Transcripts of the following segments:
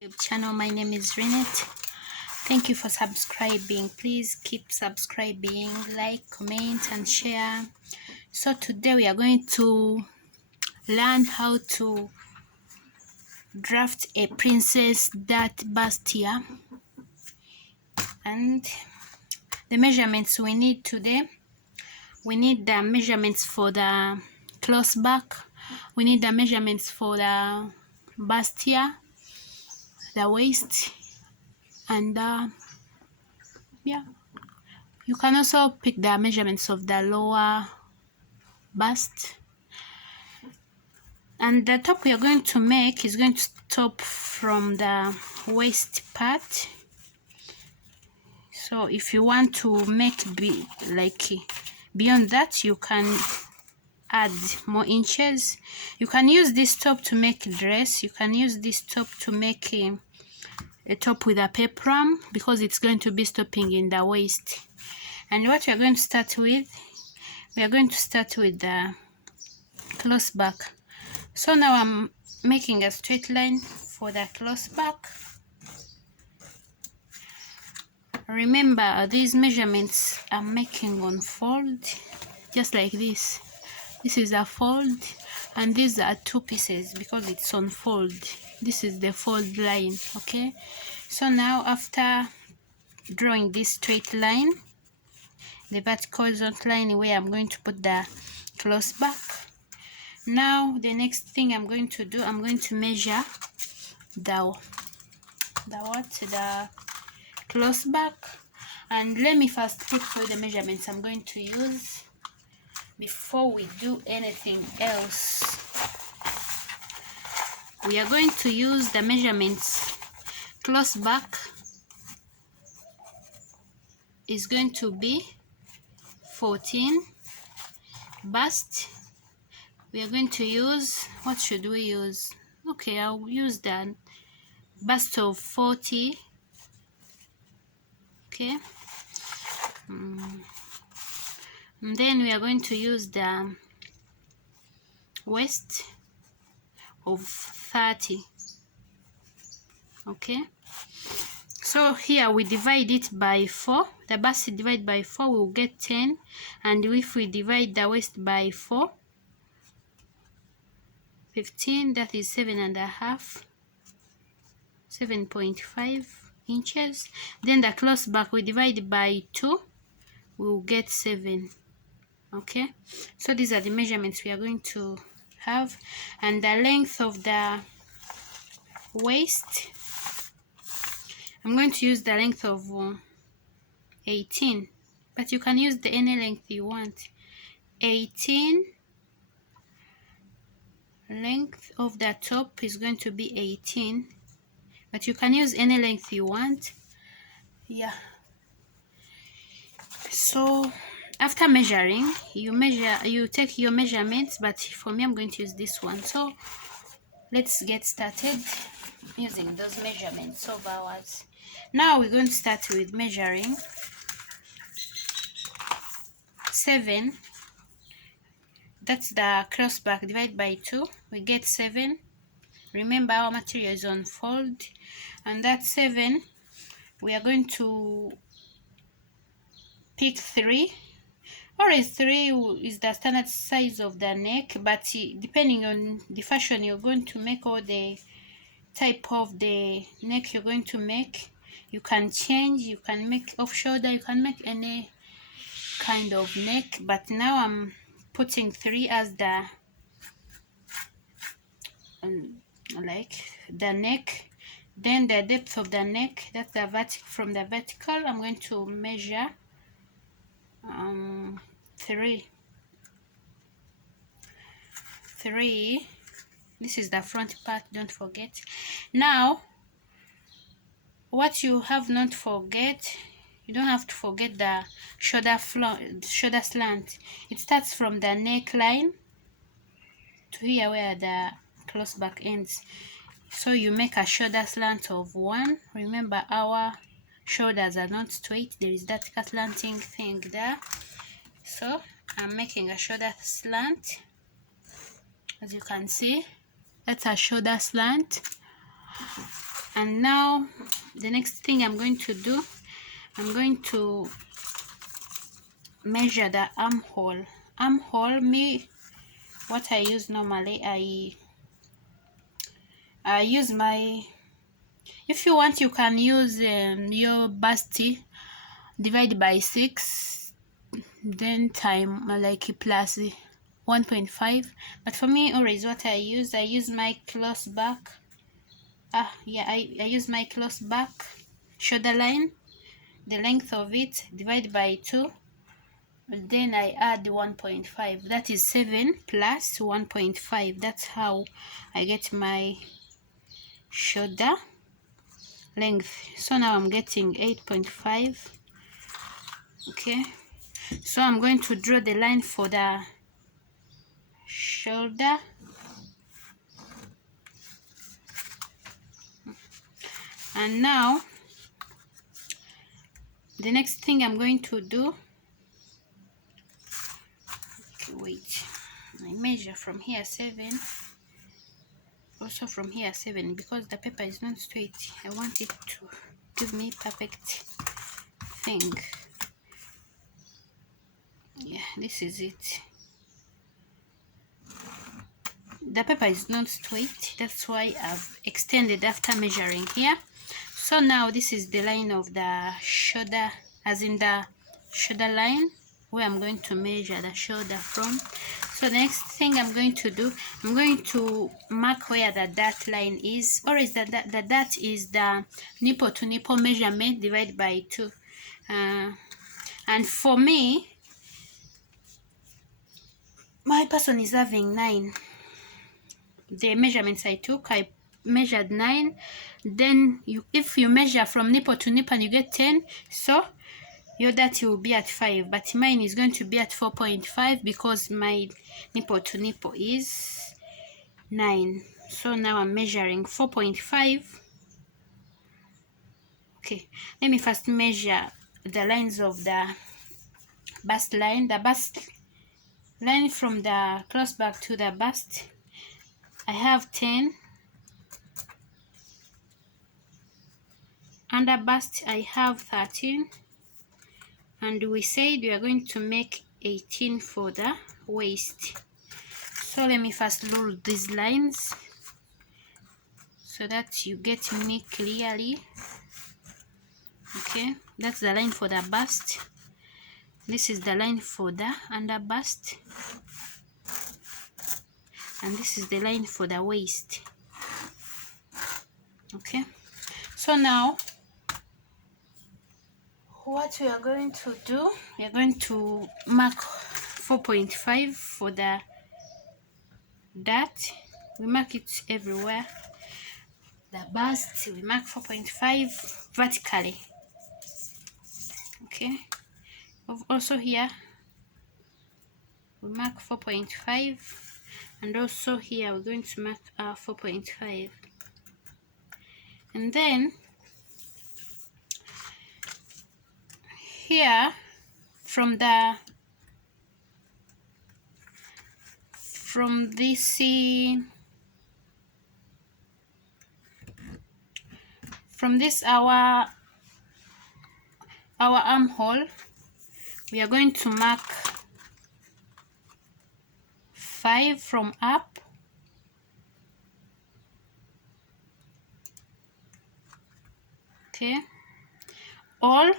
YouTube channel. My name is Renette. Thank you for subscribing. Please keep subscribing, like, comment and share. So today we are going to learn how to draft a princess dot bustier, and the measurements we need today. We need the measurements for the close back, we need the measurements for the bustier, the waist, and yeah, you can also pick the measurements of the lower bust. And the top we are going to make is going to stop from the waist part. So if you want to make beyond that, you can add more inches. You can use this top to make a dress. You can use this top to make a top with a peplum, because it's going to be stopping in the waist. And what we are going to start with, we are going to start with the close back. So now I'm making a straight line for the close back. Remember, these measurements I'm making on fold, just like this. This is a fold, and these are two pieces because it's on fold. This is the fold line, okay? So now after drawing this straight line, the vertical horizontal line where I'm going to put the close back. Now the next thing I'm going to do, I'm going to measure the close back. And let me first put for the measurements I'm going to use before we do anything else. We are going to use the measurements. Close back is going to be 14. Bust, we are going to use, what should we use? Okay, I'll use the bust of 40. Okay, and then we are going to use the waist of 30. Okay, so here we divide it by 4. The bust divided by 4 will get 10, and if we divide the waist by 4, 15, that is 7.5, 7.5 inches. Then the close back we divide by 2, we will get 7. Okay, so these are the measurements we are going to have. And the length of the waist, I'm going to use the length of 18, but you can use any length you want. 18. Length of the top is going to be 18, but you can use any length you want. Yeah, so after measuring, you take your measurements, but for me I'm going to use this one. So let's get started using those measurements of ours. Now we're going to start with measuring 7. That's the cross back divided by 2, we get 7. Remember, our material is on fold, and that's 7. We are going to pick 3. Always 3 is the standard size of the neck, but depending on the fashion you're going to make or the type of the neck you're going to make, you can change. You can make off shoulder, you can make any kind of neck, but now I'm putting 3 as the like the neck. Then the depth of the neck, that's the from the vertical, I'm going to measure 3. This is the front part, don't forget. Now what you have not forget, you don't have to forget the shoulder slant. It starts from the neckline to here where the close back ends. So you make a shoulder slant of 1. Remember, our shoulders are not straight, there is that slanting thing there. So I'm making a shoulder slant. As you can see, that's a shoulder slant. And now the next thing I'm going to do, I'm going to measure the armhole. What I use normally, I use my, if you want you can use your bustier, divide by 6, then time like plus 1.5. But for me always what I use my close back. I use my close back shoulder line, the length of it, divide by 2, then I add 1.5. That is 7 plus 1.5. That's how I get my shoulder length. So now I'm getting 8.5. okay, so I'm going to draw the line for the shoulder. And now the next thing I'm going to do, okay, wait, I measure from here 7, also from here 7, because the paper is not straight. I want it to give me perfect thing. Yeah, this is it. The paper is not straight, that's why I've extended after measuring here. So now this is the line of the shoulder, as in the shoulder line where I'm going to measure the shoulder from. So the next thing I'm going to do, I'm going to mark where the dot line is, or is the dot is the nipple to nipple measurement divided by 2. And for me, my person is having 9. The measurements I took, I measured 9. Then if you measure from nipple to nipple and you get 10, so your dot will be at 5, but mine is going to be at 4.5 because my nipple to nipple is 9. So now I'm measuring 4.5. okay, let me first measure the lines of the bust line. The bust line from the cross back to the bust, I have 10. Under bust I have 13, and we said we are going to make 18 for the waist. So let me first rule these lines so that you get me clearly. Okay, that's the line for the bust. This is the line for the under bust, and this is the line for the waist. Okay, so now what we are going to do, we are going to mark 4.5 for the dot. We mark it everywhere. The bust, we mark 4.5 vertically. Okay, also here we mark 4.5, and also here we're going to mark 4.5. And then here from this our armhole, we are going to mark 5 from up. Okay, all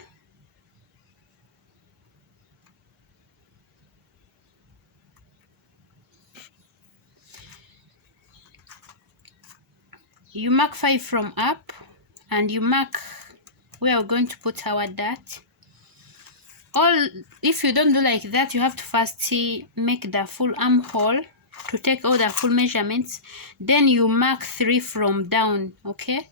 you mark 5 from up, and you mark where we're going to put our dot. All, if you don't do like that, you have to first make the full armhole to take all the full measurements, then you mark 3 from down. Okay,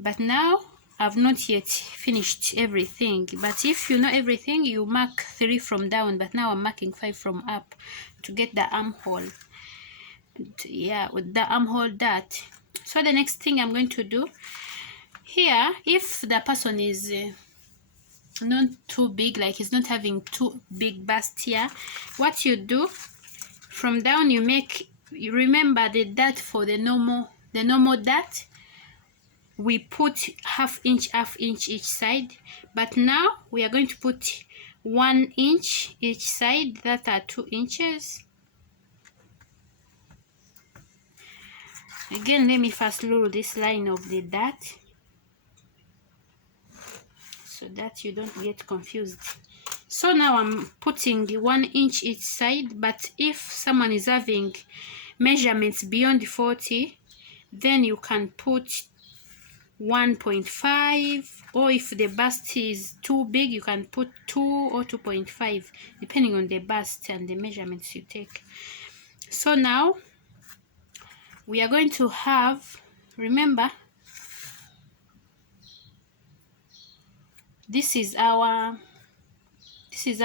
but now I've not yet finished everything, but if you know everything, you mark 3 from down, but now I'm marking 5 from up to get the armhole. Yeah, with the armhole dot. So the next thing I'm going to do here, if the person is not too big, like he's not having too big bust here, what you do from down, you remember the dot for the normal dot, we put half inch each side, but now we are going to put 1 inch each side. That are 2 inches. Again, let me first rule this line of the dart so that you don't get confused. So now I'm putting 1 inch each side, but if someone is having measurements beyond 40, then you can put 1.5, or if the bust is too big, you can put 2 or 2.5, depending on the bust and the measurements you take. So now we are going to have, remember, this is our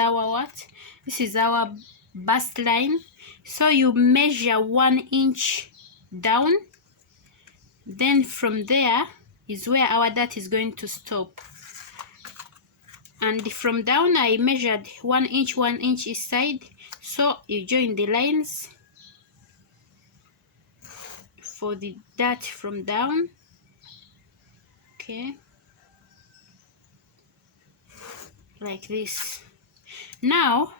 what? This is our bust line. So you measure 1 inch down, then from there is where our dart is going to stop. And from down I measured 1 inch each side. So you join the lines for the dart from down. Okay, like this. Now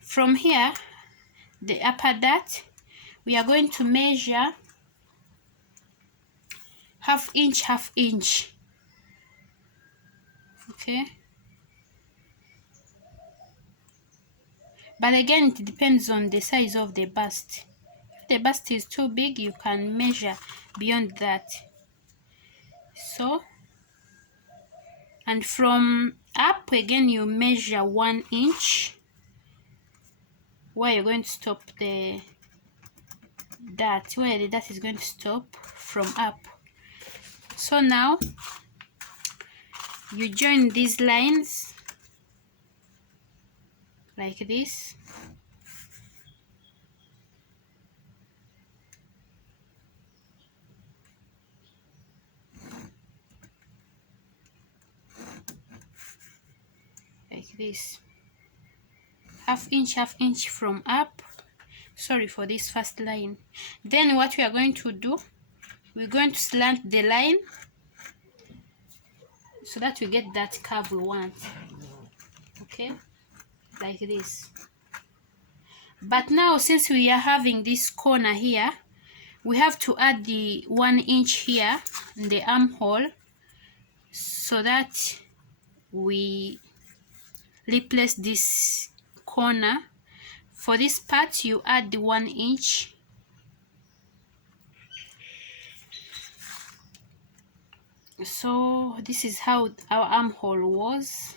from here, the upper dart, we are going to measure half inch. Okay, but again it depends on the size of the bust. If the bust is too big, you can measure beyond that. So, and from up again you measure 1 inch where you're going to stop the dart, where the dart is going to stop from up. So now you join these lines like this. Like this. Half inch from up. Sorry for this first line. Then what we are going to do, we're going to slant the line so that we get that curve we want. Okay, like this. But now since we are having this corner here, we have to add the 1 inch here in the armhole so that we replace this corner. For this part you add the 1 inch. So this is how our armhole was.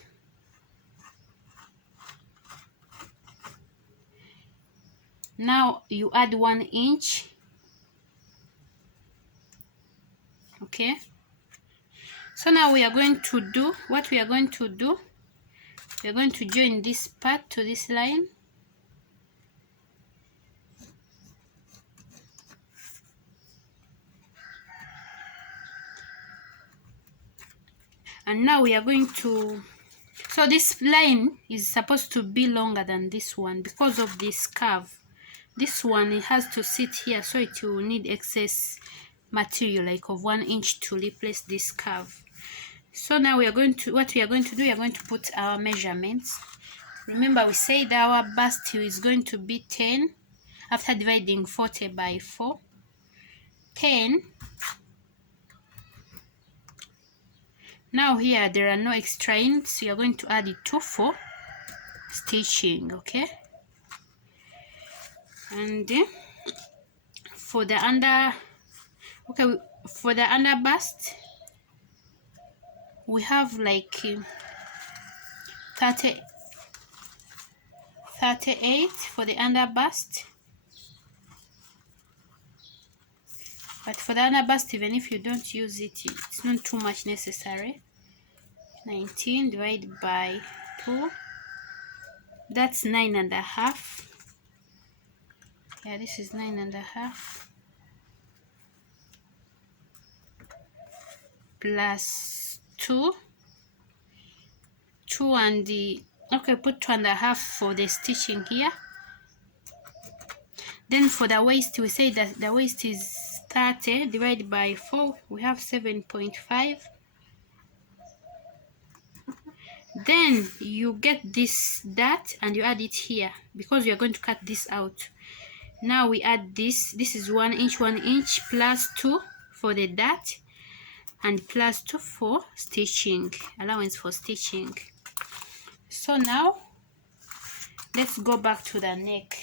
Now you add 1 inch. Okay, so now we are going to do what we are going to do. We are going to join this part to this line. And now we are going to, so this line is supposed to be longer than this one because of this curve. This one, it has to sit here, so it will need excess material like of 1 inch to replace this curve. So now we are going to, what we are going to do, we are going to put our measurements. Remember we said our bust is going to be 10 after dividing 40 by 4. 10. Now here there are no extra ends, we are going to add it to for stitching. Okay, and for the under, okay, for the under bust we have like 38 for the under bust. But for the under bust, even if you don't use it, it's not too much necessary. 19 divided by 2, that's 9.5. Yeah, this is 9.5 plus 2 and the, okay, put 2.5 for the stitching here. Then for the waist, we say that the waist is 30 divided by 4, we have 7.5. Then you get this dot and you add it here because we are going to cut this out. Now we add this. This is 1 inch, 1 inch, plus 2 for the dot and plus 2 for stitching, allowance for stitching. So now let's go back to the neck.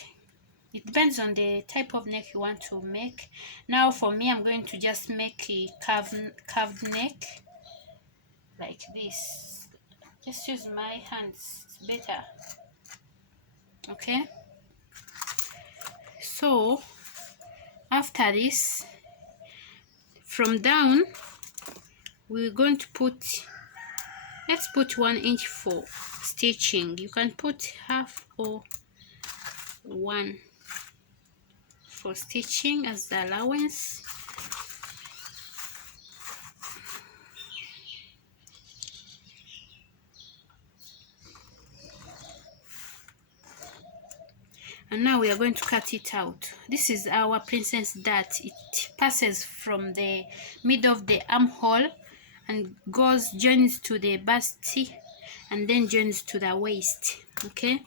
It depends on the type of neck you want to make. Now for me, I'm going to just make a curved neck like this. Just use my hands, it's better. Okay, so after this, from down we're going to put, let's put 1 inch for stitching. You can put half or 1 for stitching as the allowance. And now we are going to cut it out. This is our princess dart. It passes from the middle of the armhole and joins to the bustier and then joins to the waist. Okay,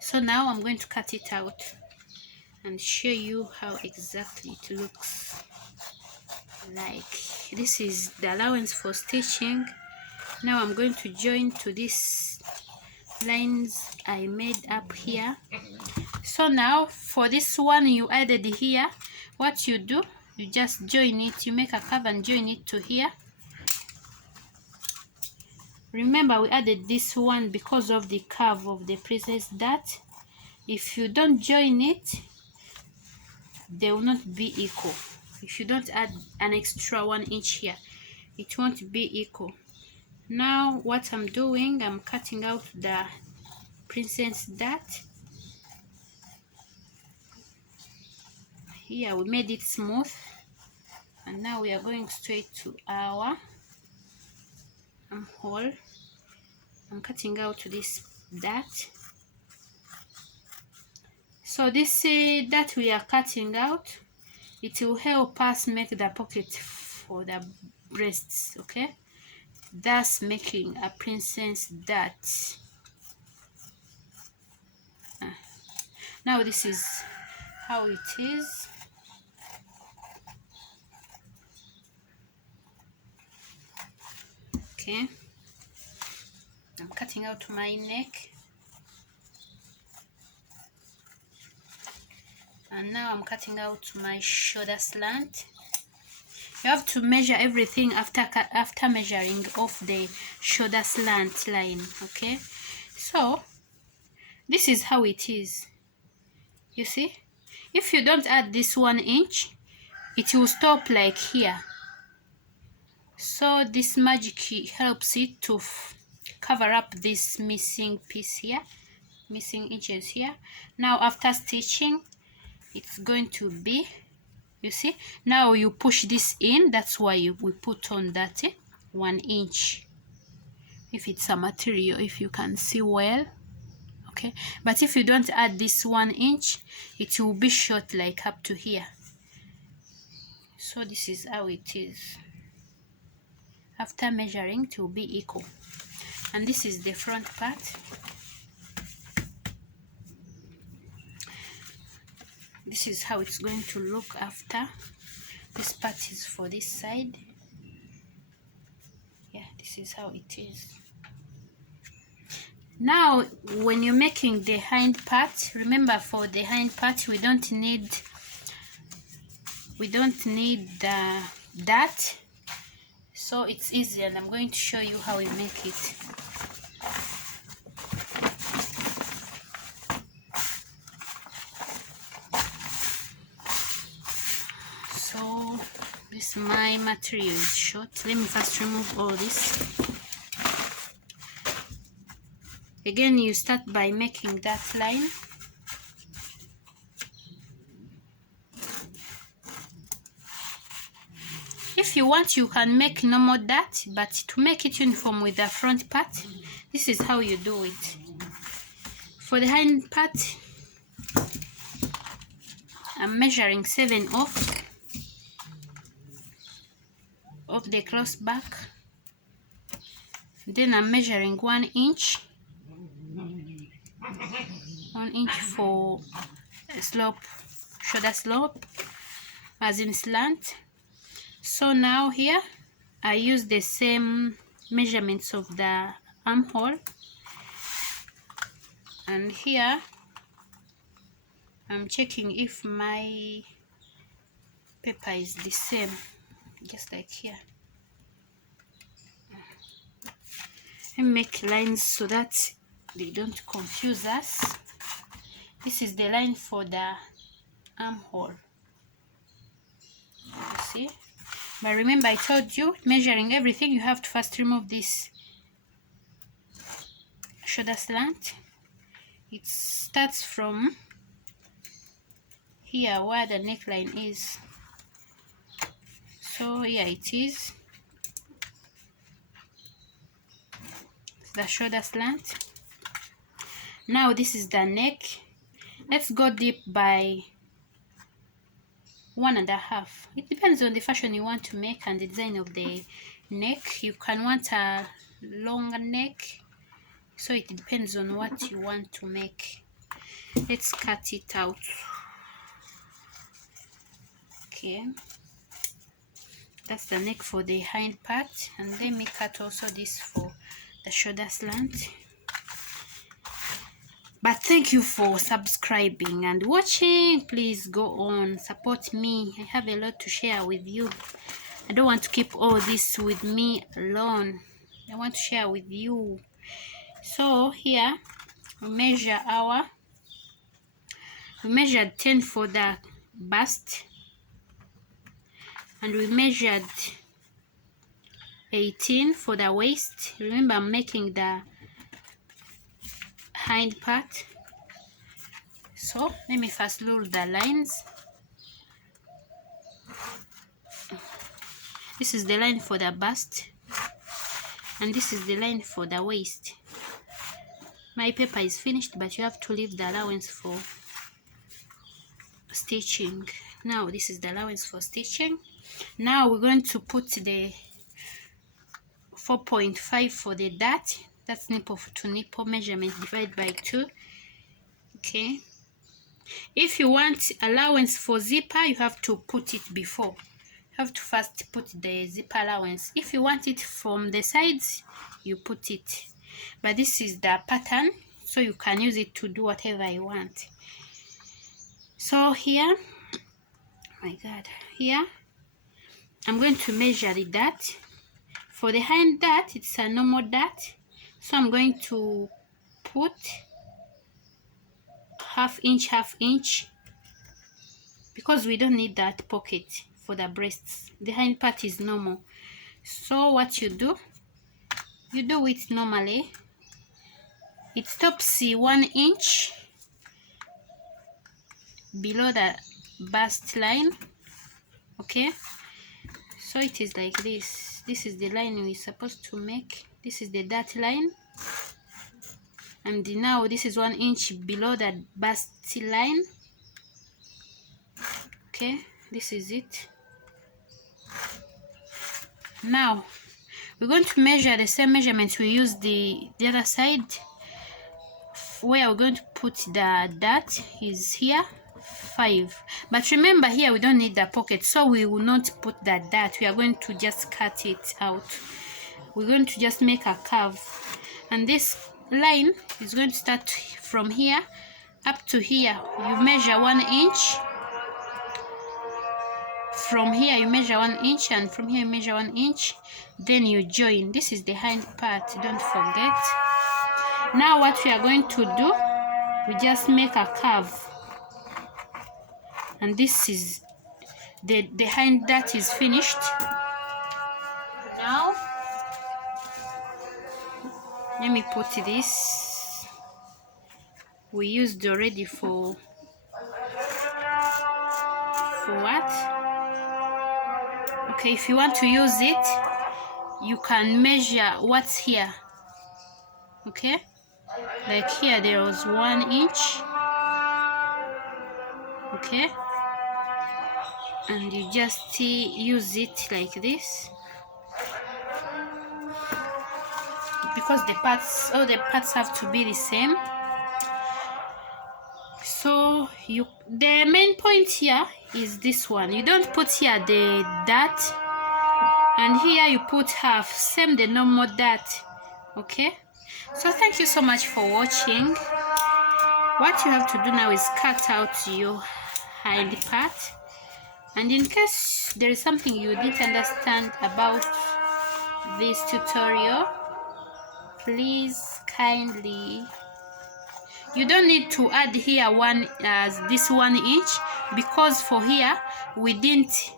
so now I'm going to cut it out and show you how exactly it looks like. This is the allowance for stitching. Now I'm going to join to these lines I made up here. So now for this one you added here, what you do, you just join it, you make a curve and join it to here. Remember we added this one because of the curve of the princess dart. If you don't join it, they will not be equal. If you don't add an extra 1 inch here, it won't be equal. Now what I'm doing, I'm cutting out the princess dart. Here we made it smooth, and now we are going straight to our armhole. I'm cutting out this dart. So this that we are cutting out, it will help us make the pocket for the breasts, okay, thus making a princess dart. Now this is how it is. Okay, I'm cutting out my neck, and now I'm cutting out my shoulder slant. You have to measure everything after measuring off the shoulder slant line. Okay, so this is how it is. You see, if you don't add this 1 inch, it will stop like here. So this magic helps it to cover up this missing piece here, missing inches here. Now after stitching, it's going to be, you see, now you push this in. That's why we put on that 1 inch, if it's a material, if you can see well. Okay, but if you don't add this 1 inch, it will be short like up to here. So this is how it is. After measuring, it will be equal. And this is the front part. This is how it's going to look after. This part is for this side. Yeah, this is how it is. Now when you're making the hind part, remember for the hind part we don't need that, so it's easy, and I'm going to show you how we make it. So this my material is short. Let me first remove all this. Again, you start by making that line. If you want, you can make normal dart, but to make it uniform with the front part, this is how you do it. For the hind part, I'm measuring 7 off. of the cross back. Then I'm measuring 1 inch, 1 inch for slope, shoulder slope, as in slant. So now here I use the same measurements of the armhole, and here I'm checking if my paper is the same, just like here. And make lines so that they don't confuse us. This is the line for the armhole, you see. But remember, I told you, measuring everything, you have to first remove this shoulder slant. It starts from here where the neckline is. So here it is, the shoulder slant. Now this is the neck. Let's go deep by 1.5. It depends on the fashion you want to make and the design of the neck. You can want a longer neck, so it depends on what you want to make. Let's cut it out. Okay, that's the neck for the hind part, and then we cut also this for the shoulder slant. But thank you for subscribing and watching. Please go on, support me. I have a lot to share with you. I don't want to keep all this with me alone. I want to share with you. So here we measure we measured 10 for the bust, and we measured 18 for the waist. Remember, I'm making the hind part. So let me first rule the lines. This is the line for the bust, and this is the line for the waist. My paper is finished, but you have to leave the allowance for stitching. Now this is the allowance for stitching. Now we're going to put the 4.5 for the dart. That's nipple to nipple measurement divided by 2. Okay, if you want allowance for zipper, you have to put it before. You have to first put the zipper allowance. If you want it from the sides, you put it. But this is the pattern, so you can use it to do whatever you want. So here, oh my god, here I'm going to measure the dart. For the hind dart, it's a normal dart, so I'm going to put half inch, because we don't need that pocket for the breasts. The hind part is normal. So what you do it normally. It stops 1 inch below the bust line. Okay, so it is like this. This is the line we're supposed to make. This is the dart line, and now this is 1 inch below the bust line. Okay, this is it. Now we're going to measure the same measurements we used the other side. Where we're going to put the dart is here, 5. But remember, here we don't need the pocket, so we will not put the dart. We are going to just cut it out. We're going to just make a curve, and this line is going to start from here up to here. You measure 1 inch. From here you measure 1 inch, and from here you measure 1 inch. Then you join. This is the hind part, don't forget. Now what we are going to do, we just make a curve, and this is the hind dart is finished. Now let me put this. We used already for what? Okay, if you want to use it, you can measure what's here. Okay, like here there was 1 inch. Okay, and you just use it like this. because all the parts have to be the same. So the main point here is this one. You don't put here the dot, and here you put half, same the normal dot. Okay, so thank you so much for watching. What you have to do now is cut out your hind part, and in case there is something you didn't understand about this tutorial, please kindly, you don't need to add here this 1 inch, because for here we didn't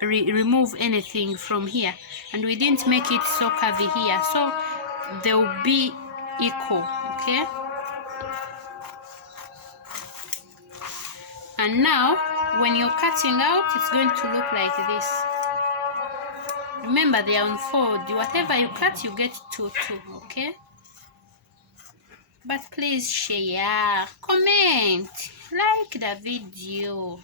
remove anything from here, and we didn't make it so curvy here, so they will be equal. Okay, and now when you're cutting out, it's going to look like this. Remember, they are on fold. Whatever you cut, you get 2. Okay, but please share, comment, like the video.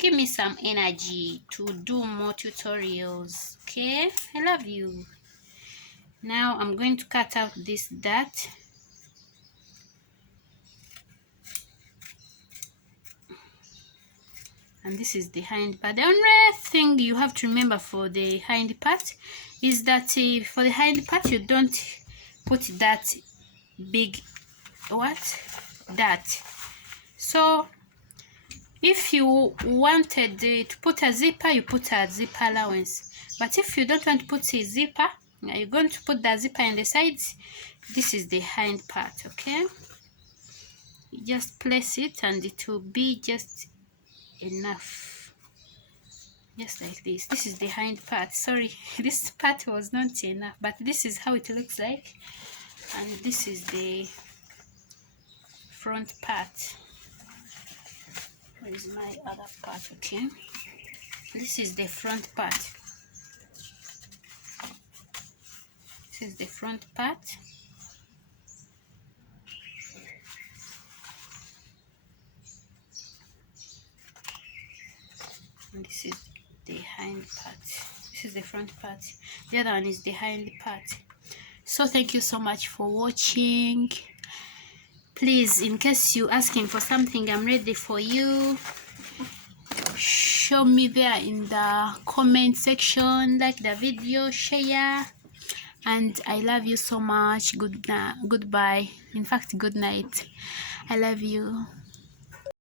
Give me some energy to do more tutorials. Okay, I love you. Now I'm going to cut out this dot. And this is the hind part. The only thing you have to remember for the hind part is that for the hind part, you don't put that big dot. So if you wanted to put a zipper, you put a zipper allowance. But if you don't want to put a zipper, you're going to put the zipper in the sides. This is the hind part. Okay, you just place it and it will be just enough, just like this. This is the hind part. Sorry, this part was not enough, but this is how it looks like, and this is the front part. Where is my other part? Okay, this is the front part. This is the front part. And this is the hind part. This is the front part. The other one is the hind part. So thank you so much for watching. Please, in case you're asking for something, I'm ready for you. Show me there in the comment section, like the video, share, and I love you so much. Goodbye. In fact, good night. I love you.